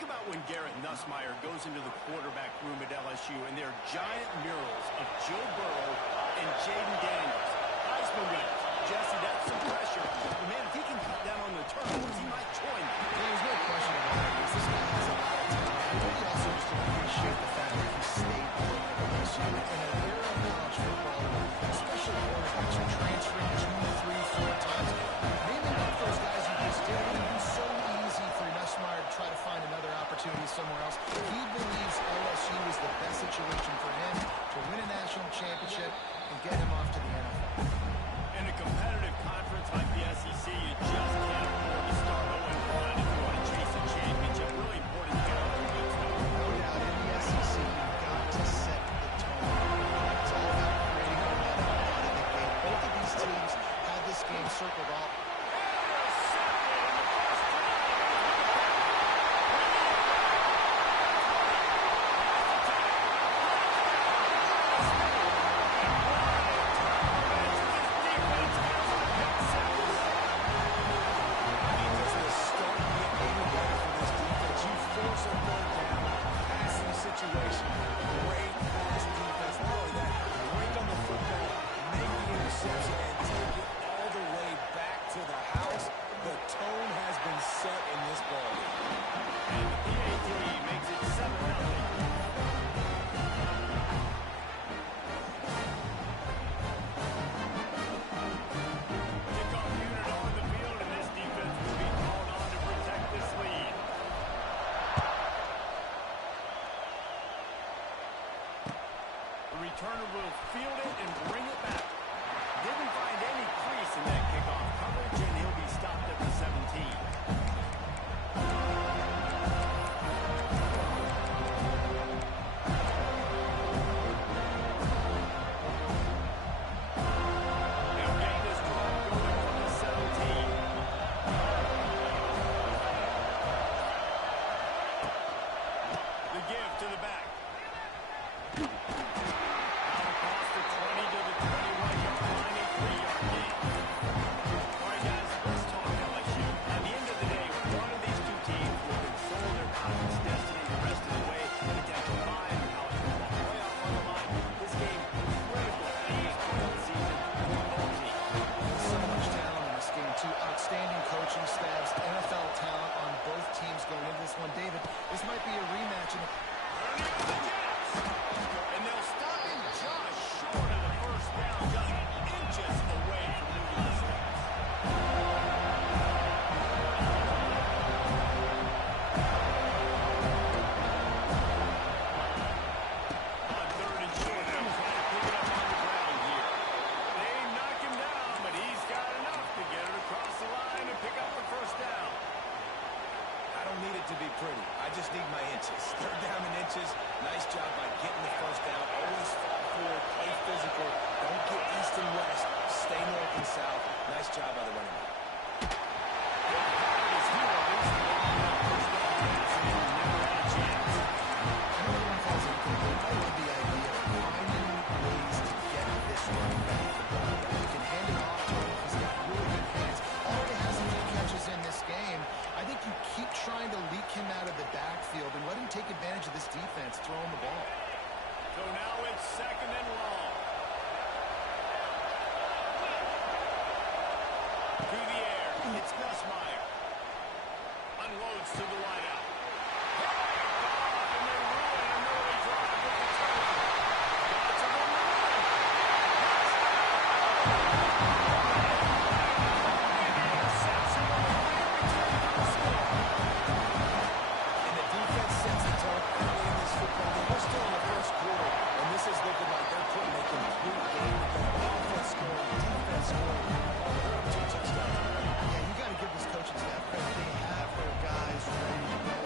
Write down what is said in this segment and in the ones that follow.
Think about when Garrett Nussmeier goes into the quarterback room at LSU, and there are giant murals of Joe Burrow and Jaden Daniels. Heisman winners. Jesse, that's some pressure. Man, if he can cut down on the turnovers, he might join them. There's no question about it. This guy has a lot of talent. I think he also just appreciate the fact that he stayed put at LSU. In an era of college football, especially quarterbacks are transferring 2, 3, 4 times. Naming up those guys you just did, it would have been so easy for Nussmeier to try to find another opportunity somewhere else. He believes LSU is the best situation for him to win a national championship and get him off to the NFL. In a competitive conference like the SEC, you just can't afford to start 0-1 if you want to chase a championship. Really important to get off to a good start. No doubt, in the SEC, you've got to set the tone. It's all about creating momentum out of the gate. Both of these teams had this game circled off. Returner will field it and bring it back. Didn't find any crease in that kickoff coverage, and he'll be stopped at the 17. They'll gain this drive going from the 17. The give to the back. Outstanding coaching staffs, NFL talent on both teams going into this one. David, this might be a rematch. And they'll stop him just short of the first down, just inches away from moving the sticks. On 3rd and short, they'll try to pick it up on the ground here. They knock him down, but he's got enough to get it across the line and pick up the first down. I don't need it to be pretty. I just need my inches. 3rd down and inches. Nice job by getting the first down. Always fall forward, play physical. Don't get east and west. Stay north and south. Nice job by the running back. Trying to leak him out of the backfield and let him take advantage of this defense throwing the ball. So now it's 2nd and long. To the air. It's Nussmeier. Unloads to the wideout. And they ruin an early drive with the turnover. That's a home run. Yeah, you got to give this coaching staff credit. They have their guys ready to go.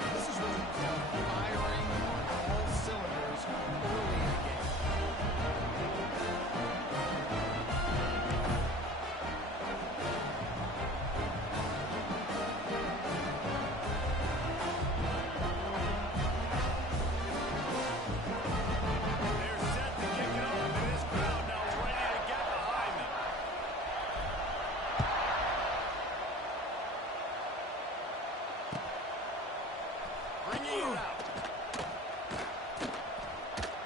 bringing it out.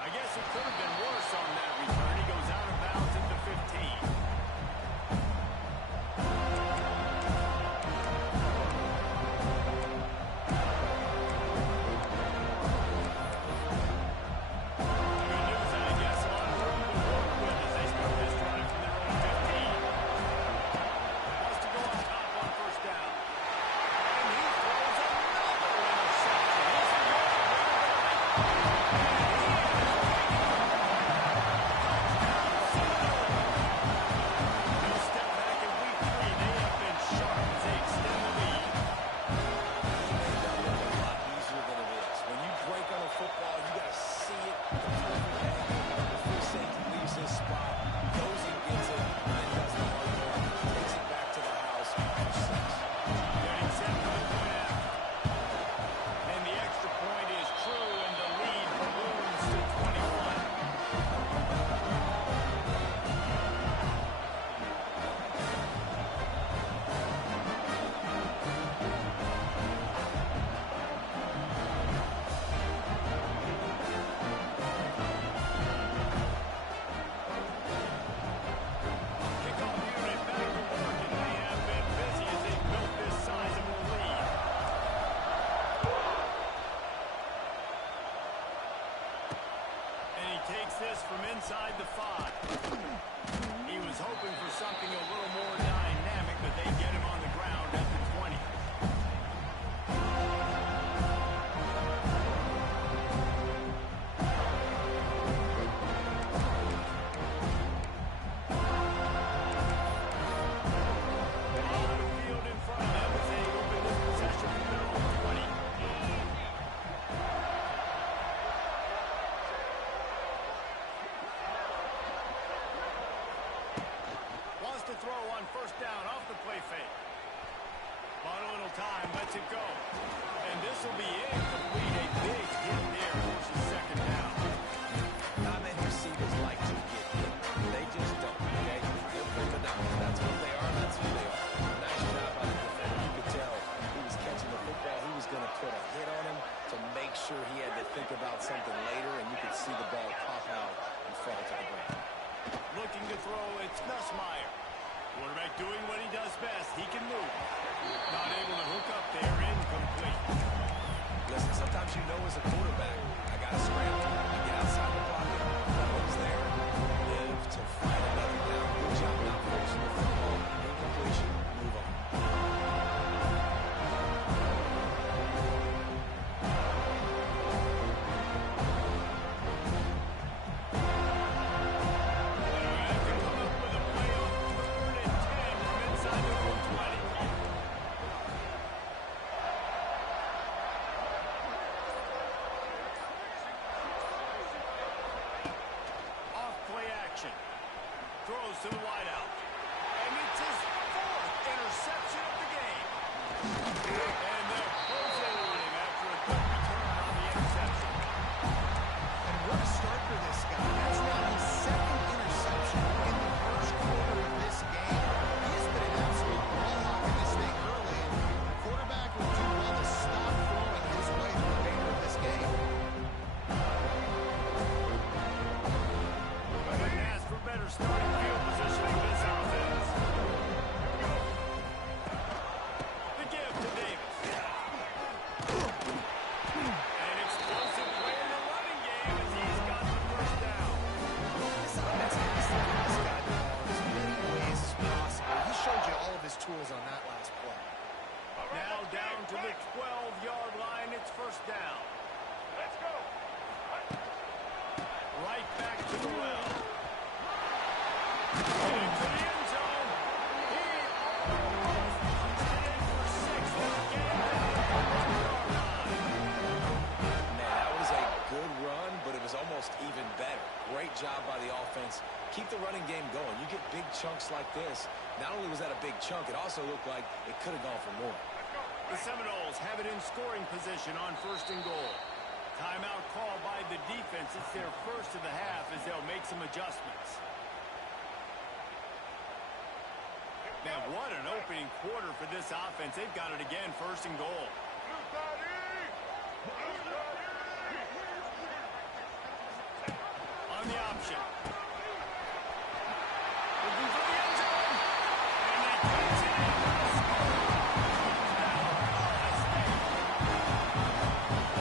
I guess it could have been worse on that return. He goes out of bounds at the 15. Takes this from inside the 5. He was hoping for something a little more dynamic, but they get him on the ground at the 20. On the field in front of them as they open this possession from their own 20. To throw on first down off the play fake. Bought a little time, lets it go. And this will be incomplete. A big hit there, forces second down. Not many receivers like to get hit. They just don't, okay? They're prima donnas. That's what they are, that's who they are. Nice job by the defender. You could tell he was catching the football. He was going to put a hit on him to make sure he had to think about something later, and you could see the ball pop out and fall to the ground. Looking to throw, it's Nussmeier. Quarterback doing what he does best. He can move. Not able to hook up there. Incomplete. Listen, sometimes you know as a quarterback, I got to scramble. I get outside the pocket. Nobody's there. Live to fight another down. Good job not forcing the football. Incompletion. Move on. Throws to the wideout. And it's his 4th interception of the game. And they're closing on him after a good return on the interception. And what a start for this guy. That's now his 2nd interception in the first quarter of this game. He has been an absolute ball hawk in this thing early. The quarterback will do well to stop throwing his way the remainder of this game. Better starting field position for this offense. The give to Davis. An explosive play in the running game as he's got the first down. This offense has to get this guy the ball in as many ways as possible. He showed you all of his tools on that last play. Now down to the 12-yard line. It's first down. Let's go. Right back to the well. Into the end zone. He almost punched it in for 6. They'll get it down to the 1-yard line. Man, that was a good run, but it was almost even better. Great job by the offense. Keep the running game going. You get big chunks like this. Not only was that a big chunk, it also looked like it could have gone for more. The Seminoles have it in scoring position on 1st and goal. Timeout call by the defense. It's their first of the half as they'll make some adjustments. Man, what an opening quarter for this offense. They've got it again, 1st and goal. option. Looking for the end zone. And they catch it in.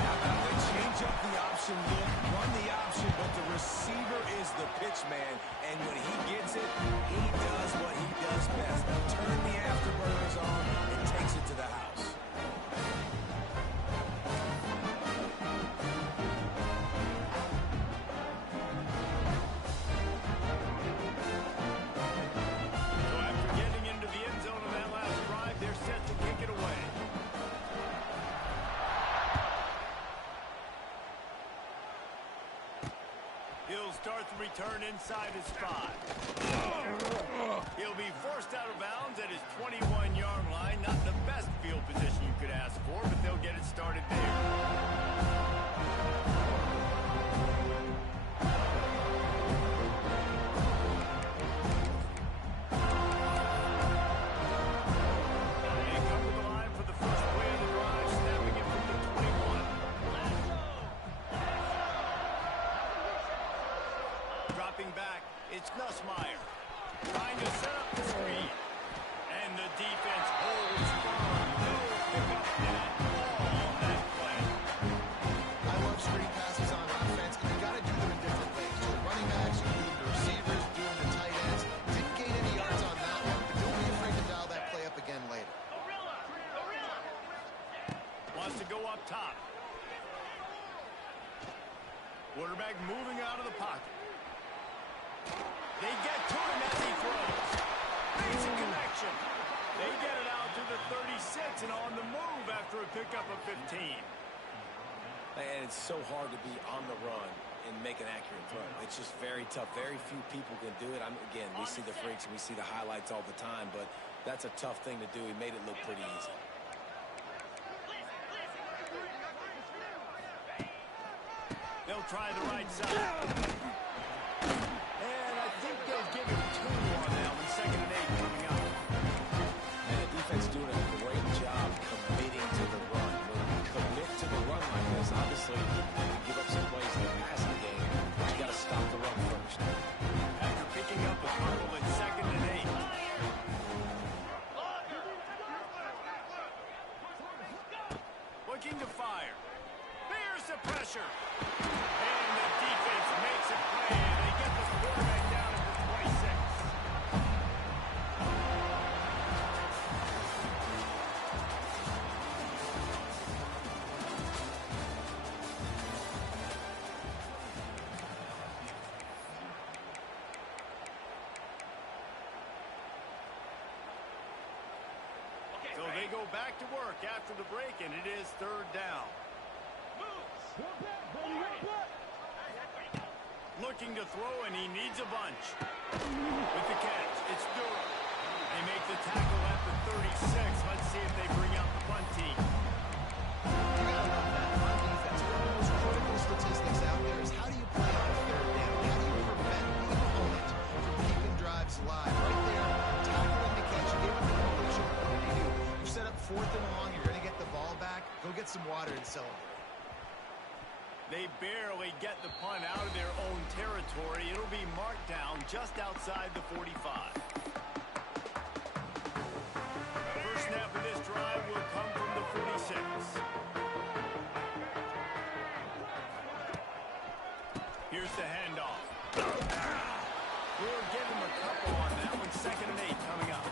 How about they change up the option look, run the option, but the receiver is the pitch man. And when he gets it, he does what he does best. Turn the afterburners on and takes it to the house. So after getting into the end zone on that last drive, they're set to kick it away. He'll start the return inside his 5. He'll be forced out of bounds at his 21-yard line. Not the best field position you could ask for, but they'll get it started there. They come to the line for the first play of the drive, snapping it from the 21. Dropping back, it's Nussmeier. Trying to set up the screen. And the defense holds firm. No pickup at all on that play. I love screen passes on offense, and you got to do them in different ways. To the running backs, you do them to receivers, do them to tight ends. Didn't gain any yards on that one, but don't be afraid to dial that play up again later. Wants to go up top. Quarterback moving out of the pocket. They get to him as he throws. Basic connection. They get it out to the 36 and on the move after a pickup of 15. And it's so hard to be on the run and make an accurate throw. It's just very tough. Very few people can do it. Again, we see the freaks and we see the highlights all the time, but that's a tough thing to do. He made it look pretty easy. They'll try the right side. And I think they'll give him 2 on that one. 2nd and 8 coming up. And the defense doing a great job committing to the run. When you commit to the run like this, obviously you can give up some plays in the passing game, but you got to stop the run first. After picking up a fumble at 2nd and 8. Looking to fire. There's the pressure. And the defense makes a play. They get the quarterback down at the 26. So they go back to work after the break, and it is 3rd down. Looking to throw, and he needs a bunch. With the catch, it's Durham. They make the tackle at the 36. Let's see if they bring out the punt team. You got to love that run defense. One of the most critical statistics out there is how do you play on 3rd down? How do you prevent the opponent from keeping drives alive? Right there, tackling the catch. You gave him the completion. What did he do? You set up 4th and long. You're going to get the ball back. Go get some water and celebrate. They barely get the punt out of their own territory. It'll be marked down just outside the 45. First snap of this drive will come from the 46. Here's the handoff. We'll give him a couple on that one. 2nd and 8 coming up.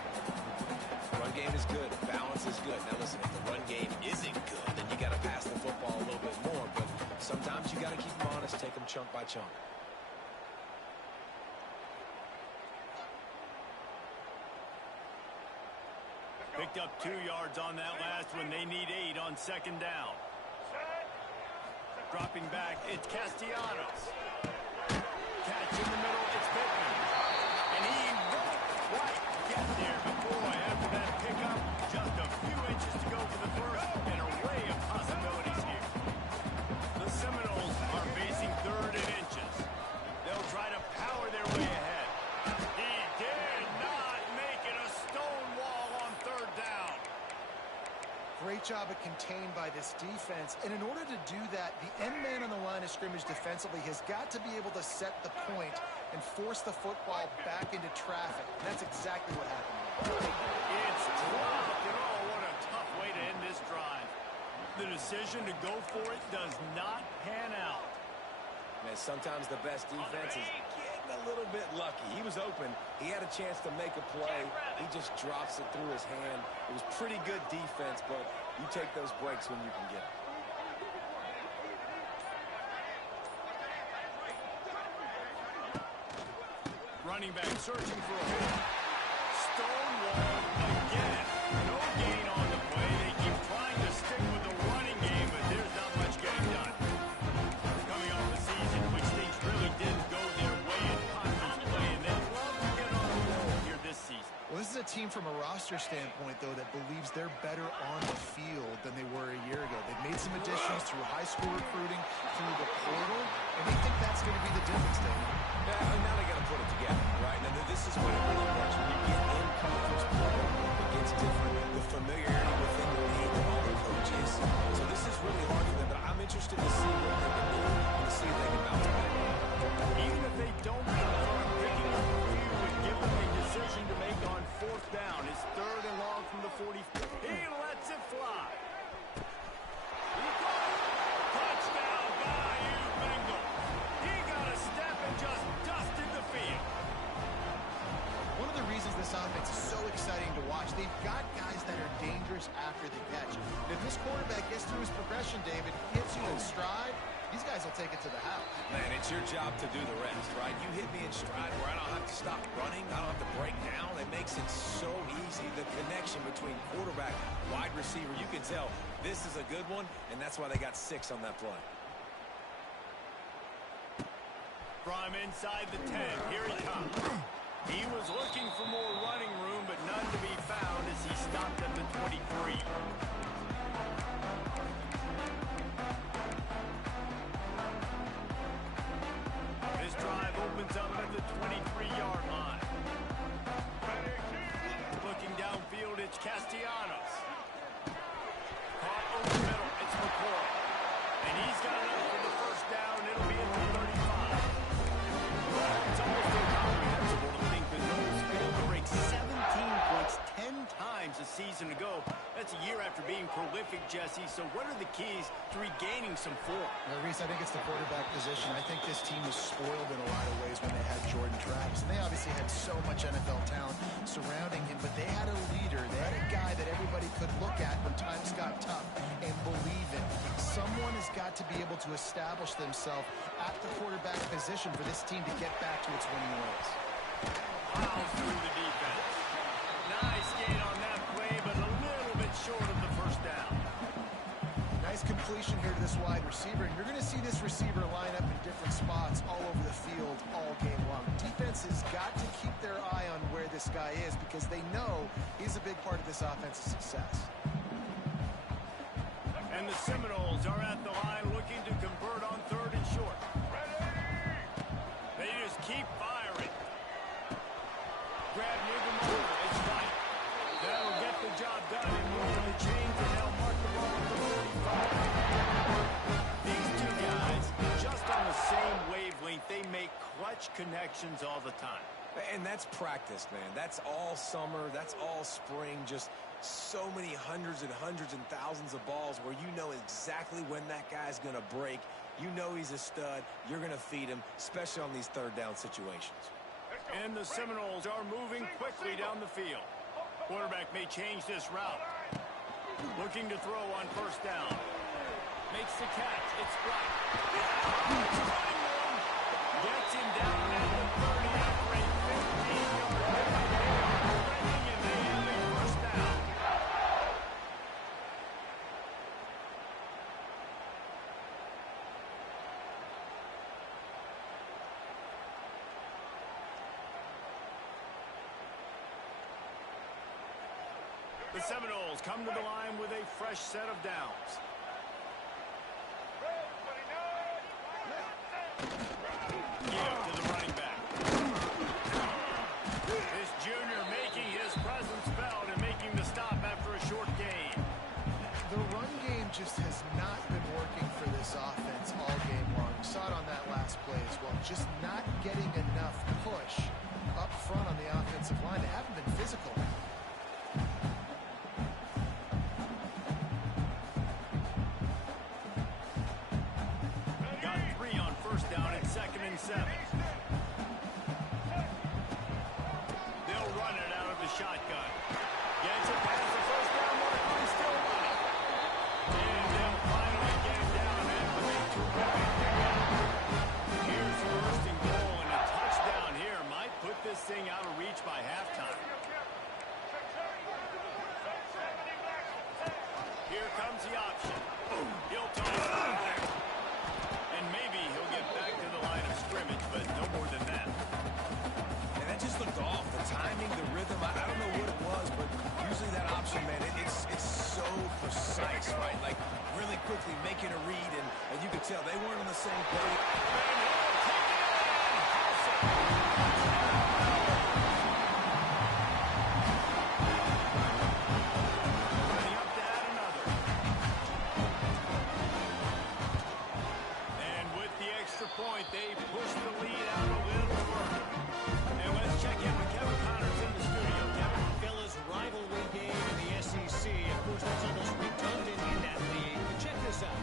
Run game is good. Balance is good. Now listen, if the run game isn't good, then you got to pass the football a little bit more. But sometimes you got to keep them honest, take them chunk by chunk. Picked up 2 yards on that last one. They need 8 on 2nd down. Dropping back, it's Castellanos. Catch in the middle, it's Pittman. And he won't quite get there. But boy, after that pickup, just a few inches to go for the first. An array of possibilities here. The Seminoles are facing 3rd and inches. They'll try to power their way ahead. He did not make it a stone wall on 3rd down. Great job at contained by this defense. And in order to do that, the end man on the line of scrimmage defensively has got to be able to set the point and force the football back into traffic. And that's exactly what happened. It's dropped, and oh, what a tough way to end this drive. The decision to go for it does not pan out. Man, sometimes the best defense is getting a little bit lucky. He was open. He had a chance to make a play. He just drops it through his hand. It was pretty good defense, but you take those breaks when you can get them. Running back searching for a hole. Stonewall again. No gain on the play. They keep trying to stick with the running game, but there's not much getting done. Coming off a season in which things really didn't go their way in conference play, and they'd love to get on a roll here this season. Well, this is a team from a roster standpoint, though, that believes they're better on the field than they were a year ago. They've made some additions through high school recruiting, through the portal, and they think that's going to be the difference, David. Yeah, and now they got to put it together, right? Now, this is what it really works. When you get in conference play, it gets different. The familiarity within the league and all the coaches. So this is really hard for them, but I'm interested to see what they can do and to see if they can bounce back. Even if they don't confirm, picking up a few would give them a decision to make on fourth down. It's 3rd and long from the 40. He lets it fly. He got it. Touchdown, Bayou Bengals. He got a step and just dusted the field. One of the reasons this offense is so exciting to watch, they've got guys that are dangerous after the catch. If this quarterback gets through his progression, David, hits you in stride, these guys will take it to the house. Man, it's your job to do the rest, right? You hit me in stride where I don't have to stop running. I don't have to break down. It makes it so easy. The connection between quarterback, wide receiver, you can tell this is a good one, and that's why they got 6 on that play. From inside the 10, here he comes. He was looking for more running room, but none to be found as he stopped at the 23. This drive opens up at the 23-yard line. Looking downfield, it's Castellanos. Caught over the middle, it's McCoy. And he's got enough for the first down. It'll be at the 35. It's almost incomprehensible to think the Noles failed to break 17 points 10 times a season ago. That's a year after being prolific, Jesse. So what are the keys to regaining some form? Well, Reese, I think it's the quarterback position. I think this team was spoiled in a lot of ways when they had Jordan Travis. And they obviously had so much NFL talent surrounding him, but they had a leader. They had a guy that everybody could look at when times got tough and believe in. Someone has got to be able to establish themselves at the quarterback position for this team to get back to its winning ways. Plows through the defense. Nice gain on that play, but a little bit short of the first down. Nice completion here to this wide receiver, and you're going to see this receiver line up in different spots all over the field all game long. Defense has got to keep their eye on where this guy is because they know he's a big part of this offense's success. And the Seminoles are at the line looking to convert on 3rd and short. They just keep firing. Grab near the motor. It's right. That'll get the job done and move the chains, and they'll mark the ball at the 45. These two guys, just on the same wavelength, they make clutch connections all the time. And that's practice, man. That's all summer. That's all spring. Just so many hundreds and thousands of balls where you know exactly when that guy's going to break. You know he's a stud. You're going to feed him, especially on these 3rd down situations. And the Seminoles are moving quickly down the field. Quarterback may change this route. Looking to throw on 1st down. Makes the catch. It's right. Gets him down at the 30 after a 15-yard stretching, and they have a 1st down. The Seminoles come to the line with a fresh set of downs. Give to the running back. This junior making his presence felt and making the stop after a short gain. The run game getting enough push up front on the offensive line. They haven't been physical. Got 3 on first down and 2nd and 7. They'll run it out of the shotgun. Gets it past the first down marker and still running. And they'll finally get it down at the big 2-point. Here's 1st and goal, and a touchdown here might put this thing out of reach by halftime. Here comes the option. He'll toss it back. And maybe he'll get back to the line of scrimmage, but no more than that. And that just looked off. The timing, the rhythm, I don't know what it was, but usually that option, man, it's so precise, right? Like, really quickly making a read, and you could tell they weren't on the same page. And he'll take it in! Running up to add another. And with the extra point, they push the lead out a little further. And let's check in with Kevin Connors in the studio. Kevin. Fellas, rivalry game in the SEC. Of course, that's almost redundant in that league. But check this out.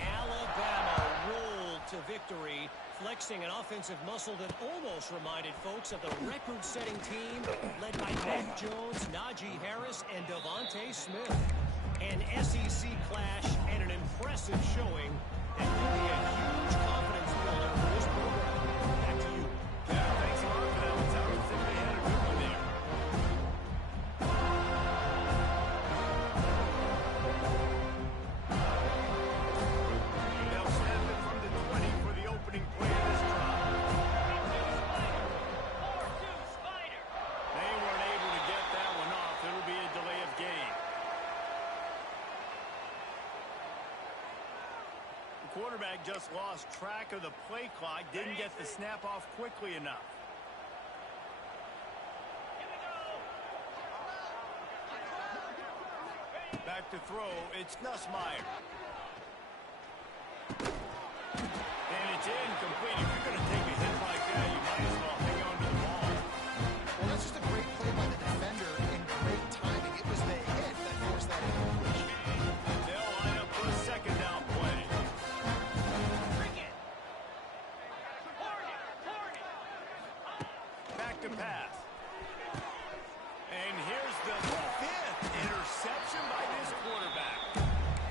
Alabama rolled to victory, flexing an offensive muscle that almost reminded folks of the record-setting team led by Mac Jones, Najee Harris, and Devontae Smith. An SEC clash and an impressive showing that could be a huge confidence builder for this program. Back to you. Yeah, thanks a lot for that. It sounds as if they had a good one there. They'll snap it from the 20 for the opening play of this drive. They weren't able to get that one off. It'll be a delay of game. The quarterback just lost track of the play clock, didn't get the snap off quickly enough. Back to throw, it's Nussmeier. And it's incomplete. If you're going to take a hit like that, you might as well hang on to the ball. Well, that's just a great play by the defender and great timing. It was the hit that forced that incompletion. They'll line up for a 2nd down play. Back to pass. And here's the 5th interception by this quarterback.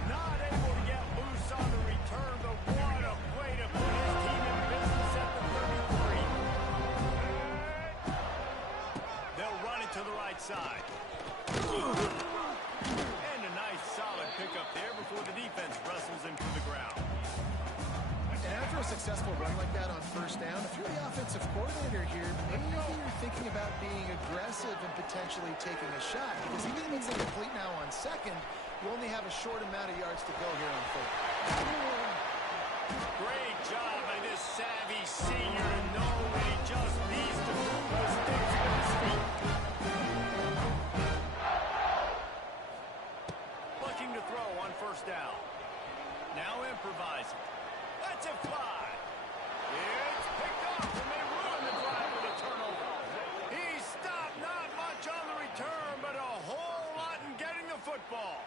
Not able to get loose on the return, but what a play to put his team in business at the 33. They'll run it to the right side. And a nice solid pickup there before the defense wrestles him to the ground. And after a successful run like that on first down, if you're the offensive coordinator here, maybe you're thinking about being aggressive and potentially taking a shot. Because even if it's incomplete now on 2nd, you only have a short amount of yards to go here on 3rd. Great job by this savvy senior to know when he just needs to move the sticks with his feet. Looking to throw on first down. Now improvising. Let's it fly. It's picked up, and they ruin the drive with a turnover. He stopped not much on the return, but a whole lot in getting the football.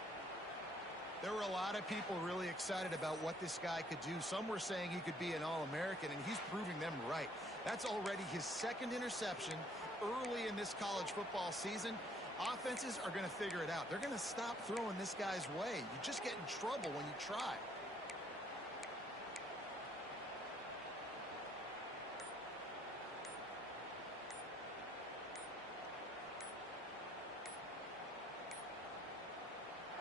There were a lot of people really excited about what this guy could do. Some were saying he could be an All-American, and he's proving them right. That's already his 2nd interception early in this college football season. Offenses are going to figure it out. They're going to stop throwing this guy's way. You just get in trouble when you try.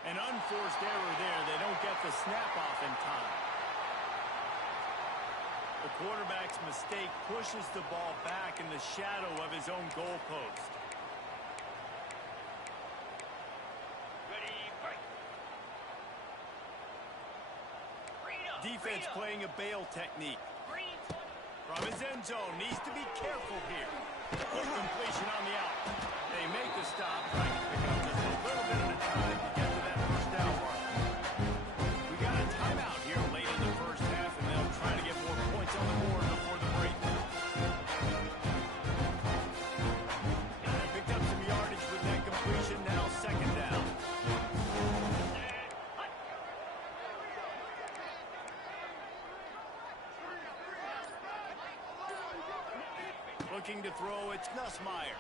An unforced error there. They don't get the snap off in time. The quarterback's mistake pushes the ball back in the shadow of his own goalpost. Defense playing a bail technique. From his end zone, needs to be careful here. Good completion on the out. They make the stop, trying to pick up just a little bit at a time to get to that first down mark. We got a timeout here late in the first half, and they'll try to get more points on the board before the break. Looking to throw, it's Nussmeier.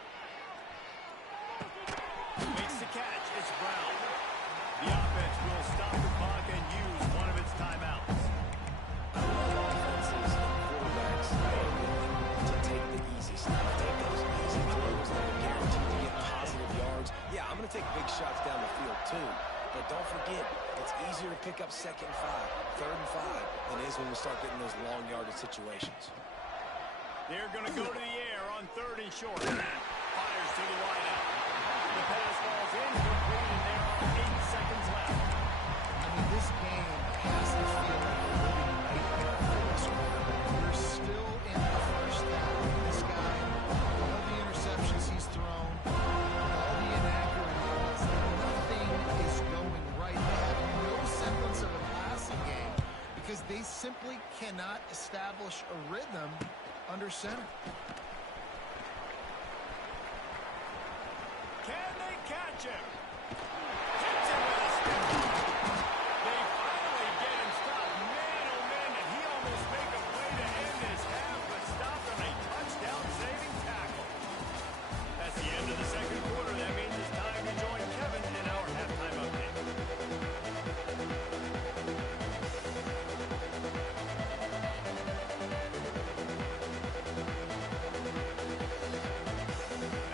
Makes the catch, it's Brown. The offense will stop the clock and use one of its timeouts. I love offenses and quarterbacks to take the easy stuff, take those easy throws that are guaranteed to get positive yards. Yeah, I'm going to take big shots down the field too, but don't forget, it's easier to pick up 2nd and 5, 3rd and 5 than it is when we start getting those long yardage situations. They're going to go to the air on 3rd and short. Fires to the wideout. The pass falls incomplete, and there are 8 seconds left. I mean, this game has to feel like a living nightmare for this quarterback. We're still in the first half. This guy, all the interceptions he's thrown, all the inaccurate calls, nothing is going right. They have no semblance of a passing game because they simply cannot establish a rhythm under center. Can they catch him? Hits him with a stick. They finally get him stopped. Man, oh man, did he almost make a play to end this half, but stopped on a touchdown-saving tackle. That's the end of the second quarter. That means it's time to join Kevin in our halftime update.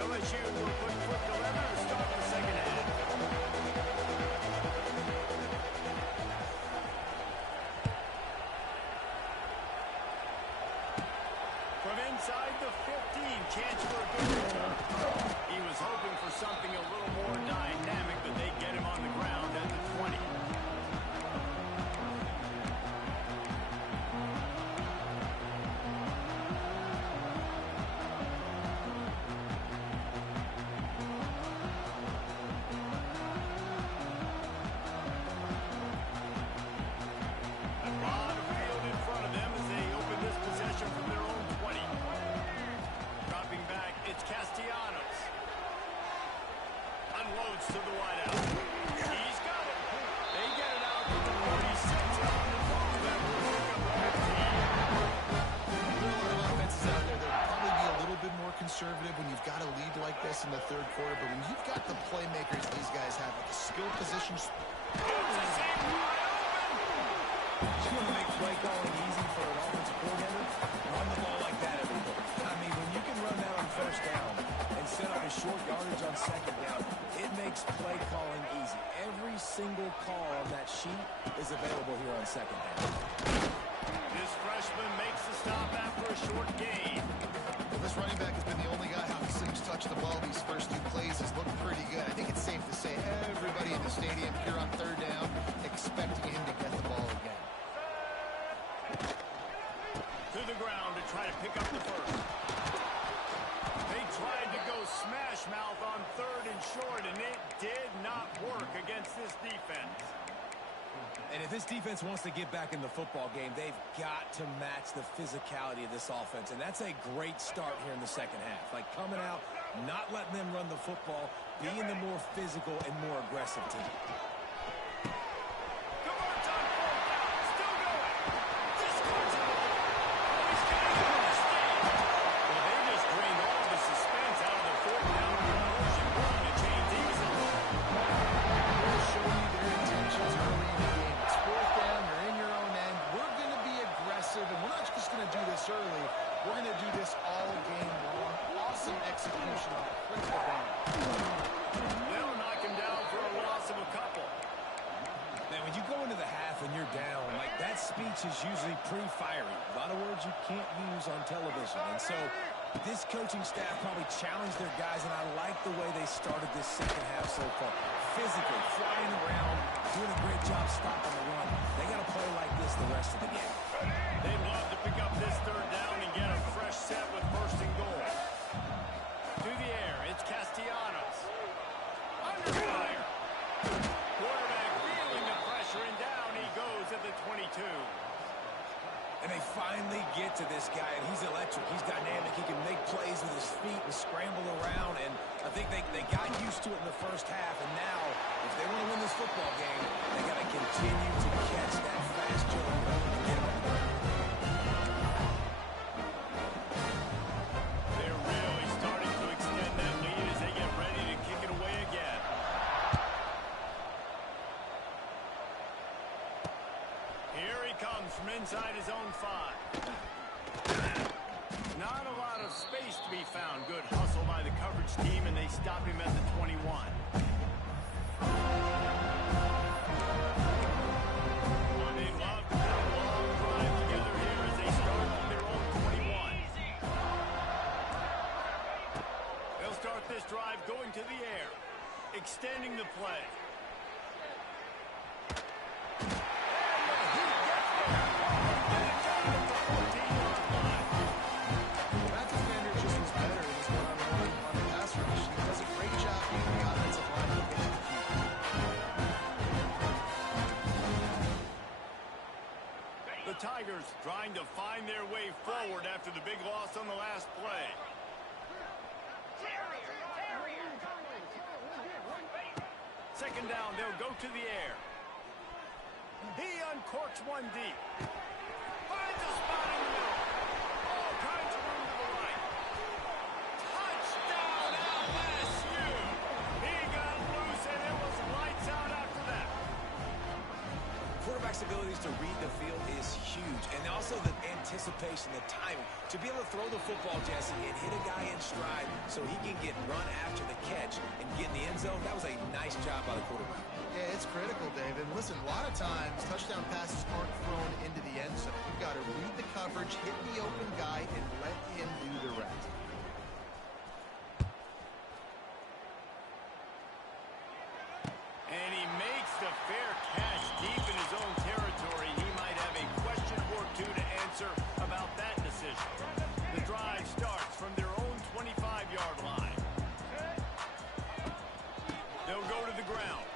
LSU will put foot to leather to start the second half. From inside the 15, chance for a good return. He was hoping for something a little more dynamic, but they get him on the ground at the 20. A lot of field in front of them as they open this possession from their own 20. Dropping back, it's Castellanos. Unloads to the wideout. He's got it. They get it out to the 46 on the ball. That will pick up the 15. There are a lot of offenses out there that will probably be a little bit more conservative when you've got a lead like this in the 3rd quarter, but when you've got the playmakers these guys have with the skill positions, You want to make play calling easy for an offensive coordinator? Run the ball like that every day. I mean, when you can run that on 1st down and set up a short yardage on 2nd down, it makes play calling easy. Every single call on that sheet is available here on 2nd down. This freshman makes the stop after a short gain. this running back has been the only guy who's since touched the ball these first 2 plays. Has looked pretty good. I think it's safe to say everybody in the stadium here on 3rd down expecting him to get the ball again. To the ground to try to pick up the first. They tried to go smash mouth on 3rd and short, and it did not work against this defense. And if this defense wants to get back in the football game, they've got to match the physicality of this offense. And that's a great start here in the 2nd half. Like coming out, not letting them run the football, being the more physical and more aggressive team. Early. We're going to do this all game long. Awesome execution on a critical down. They'll knock him down for a loss of a couple. Man, when you go into the half and you're down, like that speech is usually pretty fiery. A lot of words you can't use on television. And so this coaching staff probably challenged their guys, and I like the way they started this 2nd half so far. Physical, flying around, doing a great job stopping the run. They got to play like this the rest of the game. They'd love to pick up this 3rd down and get a fresh set with 1st and goal. To the air, it's Castellanos. Under fire. Quarterback feeling the pressure, and down he goes at the 22. And they finally get to this guy, and he's electric. He's dynamic. He can make plays with his feet and scramble around, and I think they got used to it in the 1st half, and now, if they want to win this football game, they got to continue to catch that fast jump and get him on the ground. They're he comes from inside his own 5. Not a lot of space to be found. Good hustle by the coverage team, and they stop him at the 21. They love to put a long drive together here as they start on their own 21. They'll start this drive going to the air, extending the play. The Tigers trying to find their way forward after the big loss on the last play. Second down, they'll go to the air. He uncorks one deep. Finds a spot in the middle. All kinds of room to the right. Touchdown, LSU! He got loose, and it was lights out after that. Quarterback's abilities to read the field is huge, and also the anticipation, the timing. To be able to throw the football, Jesse, and hit a guy in stride so he can get run after the catch and get in the end zone, that was a nice job by the quarterback. Yeah, it's critical, David. Listen, a lot of times, touchdown passes aren't thrown into the end zone. You've got to read the coverage, hit the open guy, and let him do the rest. And he makes the fair catch deep in his own territory. He might have a question or two to answer about that decision. The drive starts from their own 25-yard line. They'll go to the ground.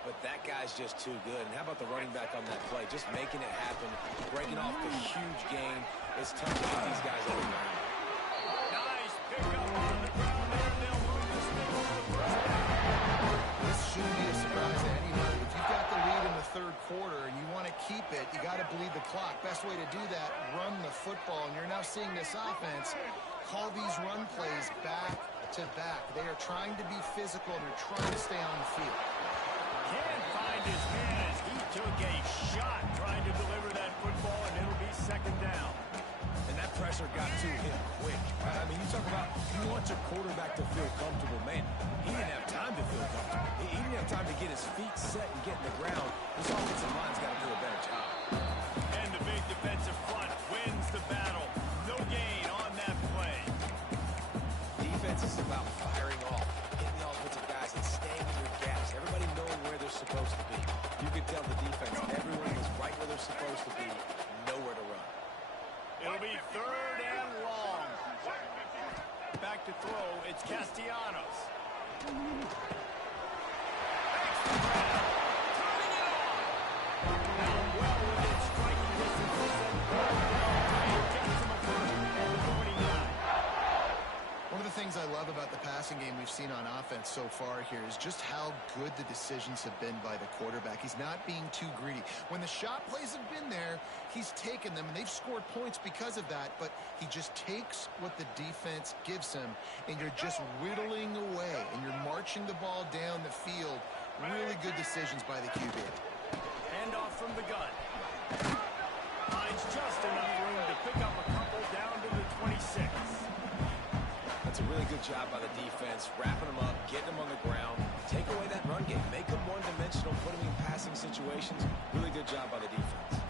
But that guy's just too good. And how about the running back on that play? Just making it happen, breaking off the huge gain. It's tough to get these guys over there. Nice pickup on the ground there. They'll move this thing to the first down. This shouldn't be a surprise to anybody. If you've got the lead in the third quarter and you want to keep it, you got to bleed the clock. Best way to do that, run the football. And you're now seeing this offense call these run plays back to back. They are trying to be physical. They're trying to stay on the field. Can't find his man as he took a shot trying to deliver that football, and it'll be second down. And that pressure got to him quick. I mean, you talk about you want your quarterback to feel comfortable. Man, he didn't have time to feel comfortable. He didn't have time to get his feet set and get in the ground. This offensive line's got to do a better job. And the big defensive front wins the battle. No gain on that play. Defense is about firing off, getting the offensive guys and staying in their gaps. Everybody knowing where they're supposed to be. You could tell the defense, everyone is right where they're supposed to be, nowhere to run. It'll be third and long. Back to throw, it's Castellanos. Turning it on. Now well within striking distance. Takes him a first and 29. One of the things I love about the passing game we've seen on offense so far here is just how good the decisions have been by the quarterback. He's not being too greedy. When the shot plays have been there, he's taken them, and they've scored points because of that, but he just takes what the defense gives him, and you're just whittling away, and you're marching the ball down the field. Really good decisions by the QB. Handoff from the gun. Finds just enough room to pick up a couple down to the 26. That's a really good job by the defense, wrapping them up, getting them on the ground, take away that run game, make them one-dimensional, put them in passing situations. Really good job by the defense.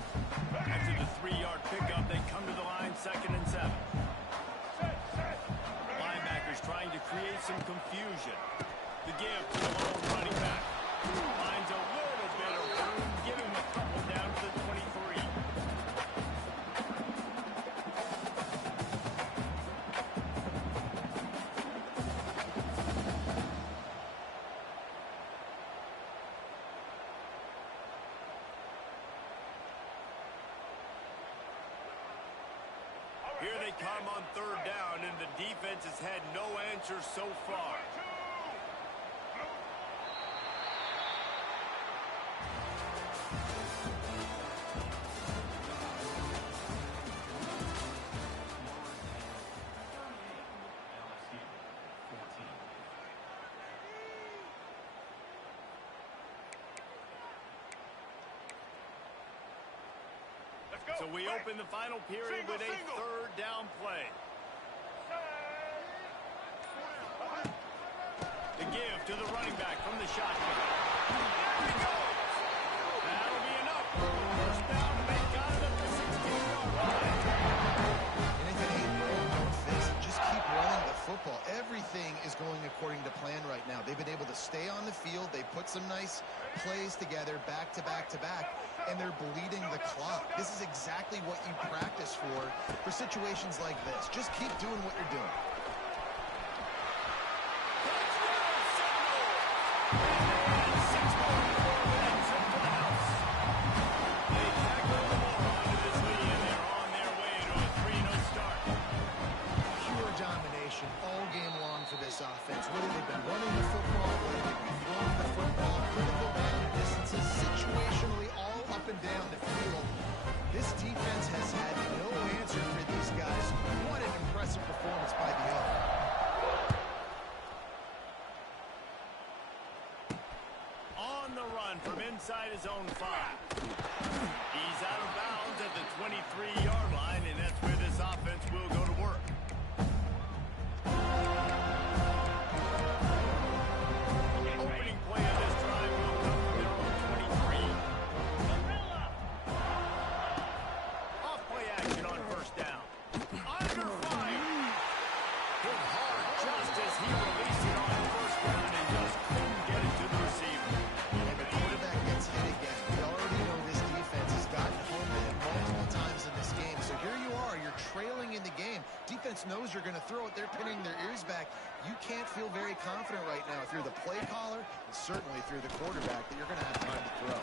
After the 3-yard pickup, they come to the line, 2nd and 7. Linebackers trying to create some confusion. The give to the lone running back. Finds a little bit of room, give him a couple down to the 23. Here they come on third down, and the defense has had no answer so far. So we open the final period with a third down play. The give to the running back from the shotgun. There he goes. That'll be enough. First down, they got it at the 16-yard line. And if it ain't broke, don't fix it. Just keep running the football. Everything is going according to plan right now. They've been able to stay on the field. They put some nice plays together back to back to back, and they're bleeding the clock. This is exactly what you practice for situations like this. Just keep doing what you're doing. All game long for this offense. Whether they've been running the football, whether they've been throwing the football, critical down distances, situationally all up and down the field. This defense has had no answer for these guys. What an impressive performance by the O. On the run from inside his own 5. He's out of bounds at the 23-yard line, and that's where this offense will go to work. Knows you're going to throw it. They're pinning their ears back. You can't feel very confident right now if you're the play caller, and certainly if you're the quarterback, that you're going to have time to throw.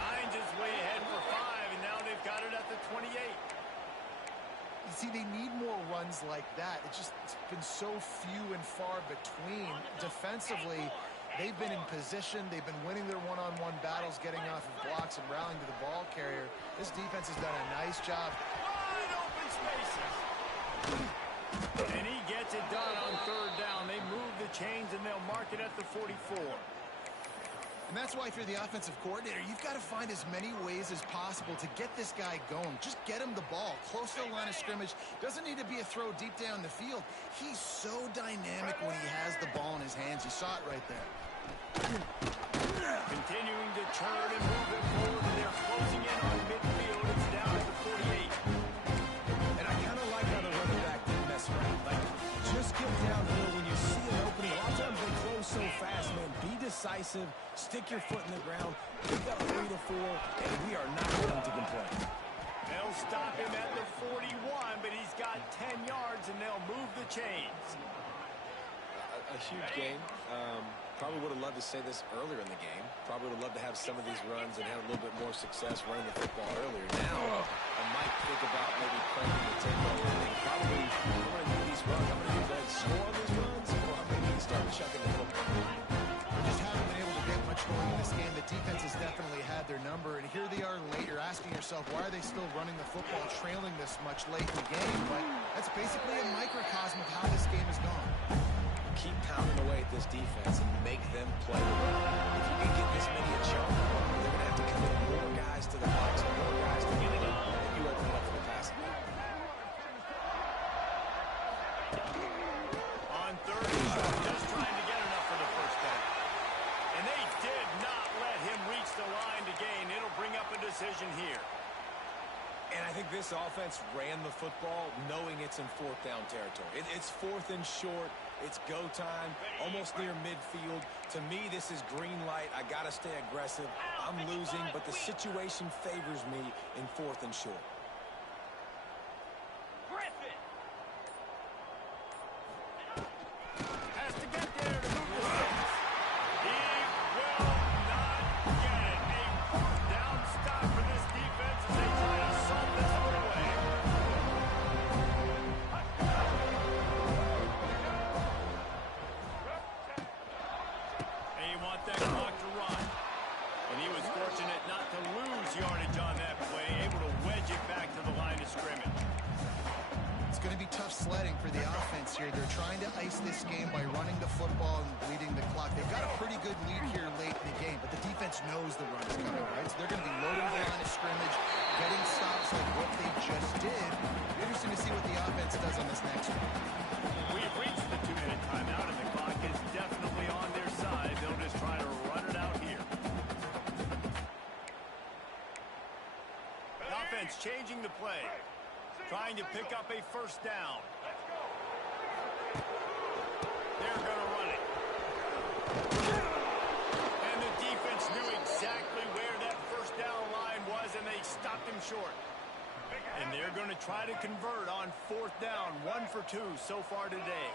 Hines is way ahead for 5, and now they've got it at the 28. You see, they need more runs like that. It's been so few and far between. Defensively, they've been in position. They've been winning their one-on-one battles, getting off of blocks and rallying to the ball carrier. This defense has done a nice job. Wide open spaces. And he gets it done on third down. They move the chains, and they'll mark it at the 44. And that's why if you're the offensive coordinator, you've got to find as many ways as possible to get this guy going. Just get him the ball close to the line of scrimmage. Doesn't need to be a throw deep down the field. He's so dynamic when he has the ball in his hands. You saw it right there. Continuing to turn and move it forward, and they're closing in on midfield. It's down at the 48. And I kind of like how the running back didn't mess around. Like, just get downhill when you see an opening. A lot of times they close so fast, man. Be decisive. Stick your foot in the ground. Pick up 3 to 4, and we are not going to complain. They'll stop him at the 41, but he's got 10 yards, and they'll move the chains. A huge game. Probably would have loved to say this earlier in the game. Probably would have loved to have some of these runs and have a little bit more success running the football earlier. Now, I might think about maybe playing the tempo and probably, I'm going to need these runs. I'm going to need to score on these runs, or I'm going to need to start chucking the football. They just haven't been able to get much going in this game. The defense has definitely had their number, and here they are late. You're asking yourself, why are they still running the football, trailing this much late in the game? But that's basically a microcosm of how this game has gone. Keep pounding away at this defense and make them play the run. If you can get this many a chunk, they're going to have to commit more guys to the box, more guys to get it up, and you open up for the passing. On third and short, just trying to get enough for the first down. And they did not let him reach the line to gain. It'll bring up a decision here. And I think this offense ran the football knowing it's in 4th down territory. It's 4th and short. It's go time, almost near midfield. To me, this is green light. I got to stay aggressive. I'm losing, but the situation favors me in 4th and short. Has to get there to move the sticks. He will not get it. A fourth down stop for this defense as they try to solve this one away. They want that clock to run. And he was fortunate not to lose yardage on that play, able to wedge it back to the line of scrimmage. It's going to be tough sledding for the offense here. They're trying to ice this game by running the football and bleeding the clock. They've got a pretty good lead here late in the game, but the defense knows the run is coming, right? So they're going to be loading the line of scrimmage, getting stops like what they just did. Interesting to see what the offense does on this next one. We've reached the 2-minute timeout, and the clock is definitely on their side. They'll just try to run it out here. The offense changing the play, trying to pick up a first down. They're going to run it. And the defense knew exactly where that first down line was, and they stopped him short. And they're going to try to convert on fourth down. 1 for 2 so far today.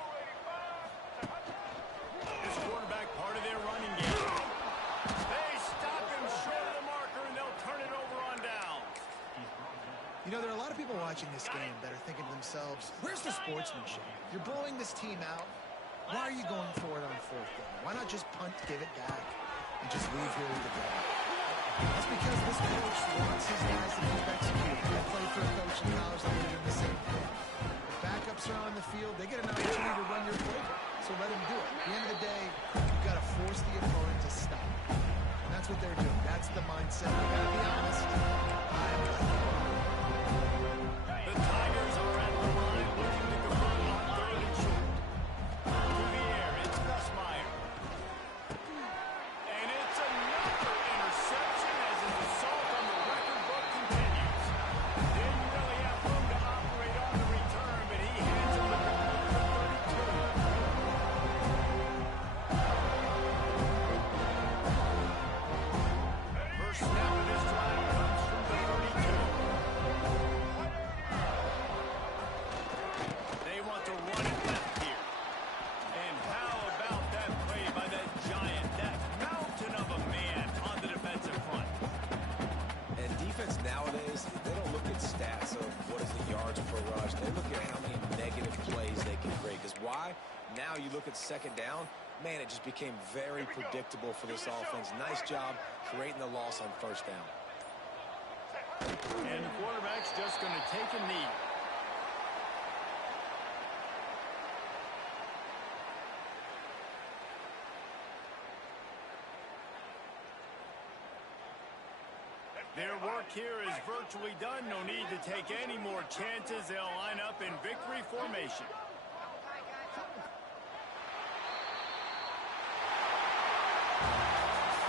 This quarterback part of their running game. They stop him short of the marker, and they'll turn it over on down. You know, there are a lot of people watching this game that are thinking to themselves, where's the sportsmanship? You're blowing this team out. Why are you going for it on fourth down? Why not just punt, give it back, and just leave here with the ball? That's because this coach wants his guys to keep executing. I played for a coach in college that was doing the same thing. The backups are on the field. They get an opportunity to run your playbook, so let them do it. At the end of the day, you've got to force the opponent to stop. And that's what they're doing. That's the mindset. You got to be honest. I'm like it. The Tigers are at the line looking to convert on third and short. Through the air, it's Nussmeier. And it's another interception as his assault on the record book continues. Didn't really have room to operate on the return, but he hands him the ball at the 32. First snap of this drive comes from the 32. They want to run it left here. And how about that play by that giant, that mountain of a man on the defensive front? And defense nowadays, they don't look at stats of what is the yards per rush. They look at how many negative plays they can create. Because why? Now you look at second down, man, it just became very predictable for this offense. Nice job creating the loss on first down. And the quarterback's just going to take a knee. Their work here is virtually done. No need to take any more chances. They'll line up in victory formation.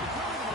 It's really